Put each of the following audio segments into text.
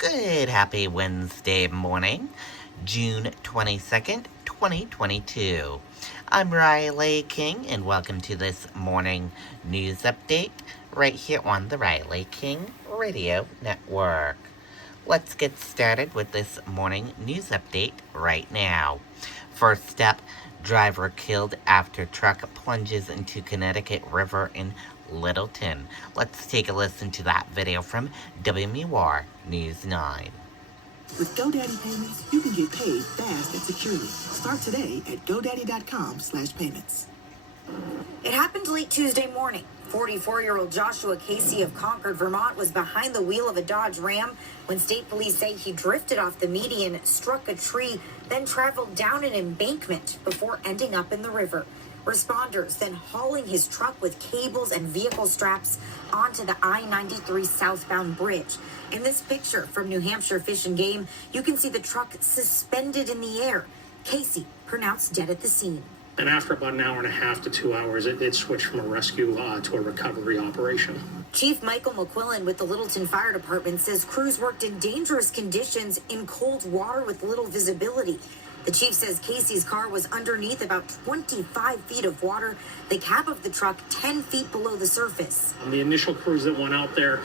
Good happy Wednesday morning, June 22nd, 2022. I'm Riley King, and welcome to this morning news update right here on the Riley King Radio Network. Let's get started with this morning news update right now. First up, driver killed after truck plunges into Connecticut River in Littleton. Let's take a listen to that video from WMUR News 9. With GoDaddy Payments, you can get paid fast and securely. Start today at GoDaddy.com/payments. It happened late Tuesday morning. 44-year-old Joshua Casey of Concord, Vermont, was behind the wheel of a Dodge Ram when state police say he drifted off the median, struck a tree, then traveled down an embankment before ending up in the river. Responders then hauling his truck with cables and vehicle straps onto the I-93 southbound bridge. In this picture from New Hampshire Fish and Game, you can see the truck suspended in the air. Casey pronounced dead at the scene. And after about an hour and a half to 2 hours, it switched from a rescue to a recovery operation. Chief Michael McQuillan with the Littleton Fire Department says crews worked in dangerous conditions in cold water with little visibility. The chief says Casey's car was underneath about 25 feet of water, the cab of the truck 10 feet below the surface. The initial crews that went out there,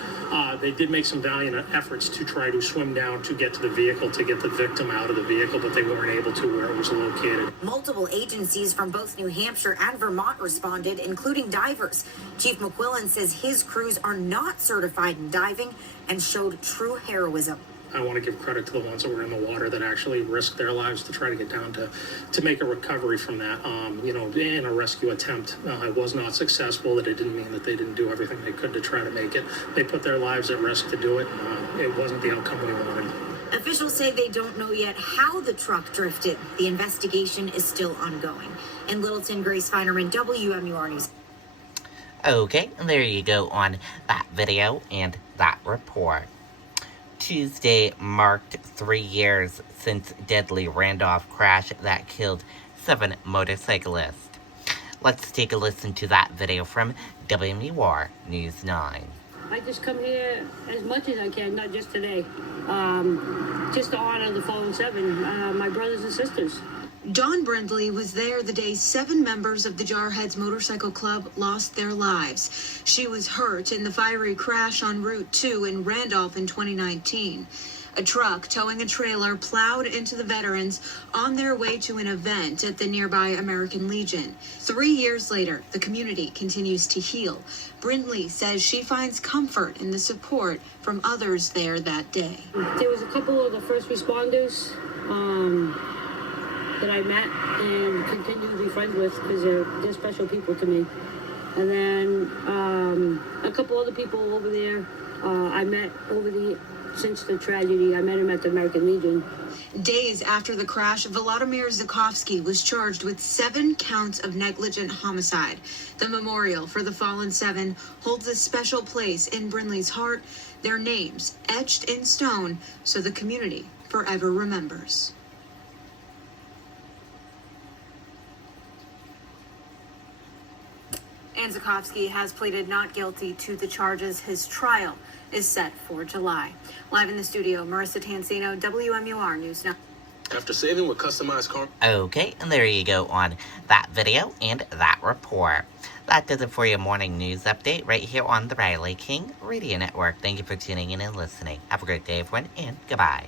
they did make some valiant efforts to try to swim down to get to the vehicle, to get the victim out of the vehicle, but they weren't able to where it was located. Multiple agencies from both New Hampshire and Vermont responded, including divers. Chief McQuillan says his crews are not certified in diving and showed true heroism. I want to give credit to the ones that were in the water that actually risked their lives to try to get down to make a recovery from that. In a rescue attempt, it was not successful. That it didn't mean that they didn't do everything they could to try to make it. They put their lives at risk to do it. It wasn't the outcome we wanted. Officials say they don't know yet how the truck drifted. The investigation is still ongoing. In Littleton, Grace Feinerman, WMUR News. Okay, there you go on that video and that report. Tuesday marked 3 years since deadly Randolph crash that killed 7 motorcyclists. Let's take a listen to that video from WMUR News 9. I just come here as much as I can, not just today, just to honor the fallen 7, my brothers and sisters. Dawn Brindley was there the day 7 members of the Jarheads Motorcycle Club lost their lives. She was hurt in the fiery crash on Route 2 in Randolph in 2019. A truck towing a trailer plowed into the veterans on their way to an event at the nearby American Legion. 3 years later, the community continues to heal. Brindley says she finds comfort in the support from others there that day. There was a couple of the first responders that I met and continue to be friends with because they're special people to me. And then a couple other people over there I met since the tragedy. I met him at the American Legion. Days after the crash, Volodymyr Zukovsky was charged with 7 counts of negligent homicide. The memorial for the fallen 7 holds a special place in Brindley's heart, their names etched in stone so the community forever remembers. And Zukovsky has pleaded not guilty to the charges. His trial is set for July. Live in the studio, Marissa Tansino, WMUR News 9. After saving with customized car. Okay, and there you go on that video and that report. That does it for your morning news update right here on the Riley King Radio Network. Thank you for tuning in and listening. Have a great day, everyone, and goodbye.